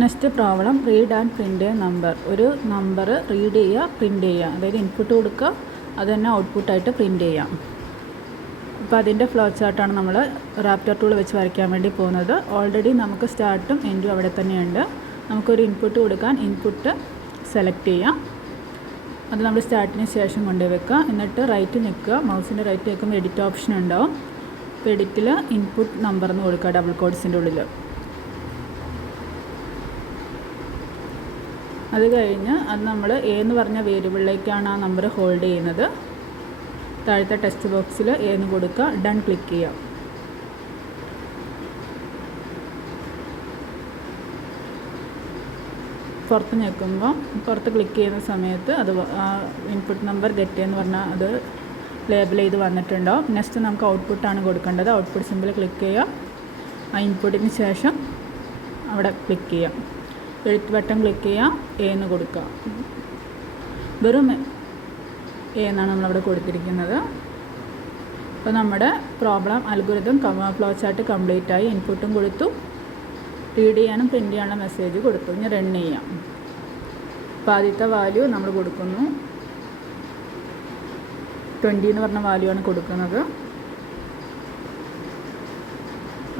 Next problem read and print number. ഒരു number read ചെയ്യുക, print ചെയ്യുക, അതായത് ഇൻപുട്ട് കൊടുക്കുക, അത് തന്നെ ഔട്ട്പുട്ടായിട്ട് പ്രിൻ്റ് ചെയ്യാം. അപ്പോൾ അതിൻ്റെ ഫ്ലോ ചാർട്ടാണ് നമ്മൾ റാപ്റ്റർ ടൂൾ വെച്ച് വരയ്ക്കാൻ വേണ്ടി പോകുന്നത്. ഓൾറെഡി നമുക്ക് സ്റ്റാർട്ടും എൻഡും അവിടെ തന്നെയുണ്ട്. നമുക്കൊരു ഇൻപുട്ട് കൊടുക്കാൻ ഇൻപുട്ട് സെലക്ട് ചെയ്യാം. അത് നമ്മൾ സ്റ്റാർട്ടിന് ശേഷം കൊണ്ടുപോയി വെക്കുക. എന്നിട്ട് റൈറ്റ് നിൽക്കുക, മൗസിൻ്റെ റൈറ്റ് നിൽക്കുമ്പോൾ എഡിറ്റ് ഓപ്ഷൻ ഉണ്ടാവും. അപ്പോൾ എഡിറ്റിൽ ഇൻപുട്ട് നമ്പർ എന്ന് കൊടുക്കുക ഡബിൾ കോഡ്സിൻ്റെ ഉള്ളിൽ. അത് കഴിഞ്ഞ് അത് നമ്മൾ എന്ന് പറഞ്ഞ വേരിയബിളിലേക്കാണ് ആ നമ്പർ ഹോൾഡ് ചെയ്യുന്നത്. താഴത്തെ ടെക്സ്റ്റ് ബോക്സിൽ എന്ന് കൊടുക്കുക, ഡൺ ക്ലിക്ക് ചെയ്യാം. പുറത്ത് നിൽക്കുമ്പോൾ പുറത്ത് ക്ലിക്ക് ചെയ്യുന്ന സമയത്ത് അത് ഇൻപുട്ട് നമ്പർ ഗെറ്റ് എന്ന് പറഞ്ഞാൽ അത് ലേബൽ ചെയ്ത് വന്നിട്ടുണ്ടാവും. നെക്സ്റ്റ് നമുക്ക് ഔട്ട്പുട്ടാണ് കൊടുക്കേണ്ടത്. ഔട്ട്പുട്ട് സിമ്പിൾ ക്ലിക്ക് ചെയ്യുക. ആ ഇൻപുട്ടിന് ശേഷം അവിടെ ക്ലിക്ക് ചെയ്യാം. എഴുത്ത് ബട്ടൺ ക്ലിക്ക് ചെയ്യാം, എന്ന് കൊടുക്കുക. വെറും എന്നാണ് നമ്മളവിടെ കൊടുത്തിരിക്കുന്നത്. അപ്പോൾ നമ്മുടെ problem algorithm flow chart complete ആയി. ഇൻപുട്ടും കൊടുത്തു, റീഡ് ചെയ്യാനും പ്രിൻ്റ് ചെയ്യാനുള്ള മെസ്സേജ് കൊടുത്തു. ഇനി റൺ ചെയ്യാം. അപ്പോൾ ആദ്യത്തെ വാല്യൂ നമ്മൾ കൊടുക്കുന്നു. 20 എന്ന് പറഞ്ഞ വാല്യൂ ആണ് കൊടുക്കുന്നത്.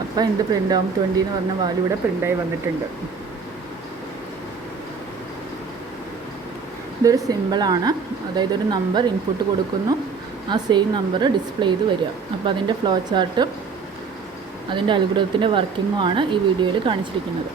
അപ്പോൾ എന്ത് പ്രിൻ്റ് ആവും? 20 എന്ന് പറഞ്ഞ വാല്യൂ ഇവിടെ പ്രിൻ്റായി വന്നിട്ടുണ്ട്. ഇതൊരു സിമ്പിളാണ്. അതായത് ഒരു നമ്പർ ഇൻപുട്ട് കൊടുക്കുന്നു, ആ സെയിം നമ്പർ ഡിസ്പ്ലേ ചെയ്ത് വരിക. അപ്പോൾ അതിൻ്റെ ഫ്ലോ ചാർട്ടും അതിൻ്റെ അൽഗോരിതത്തിൻ്റെ വർക്കിങ്ങും ആണ് ഈ വീഡിയോയിൽ കാണിച്ചിരിക്കുന്നത്.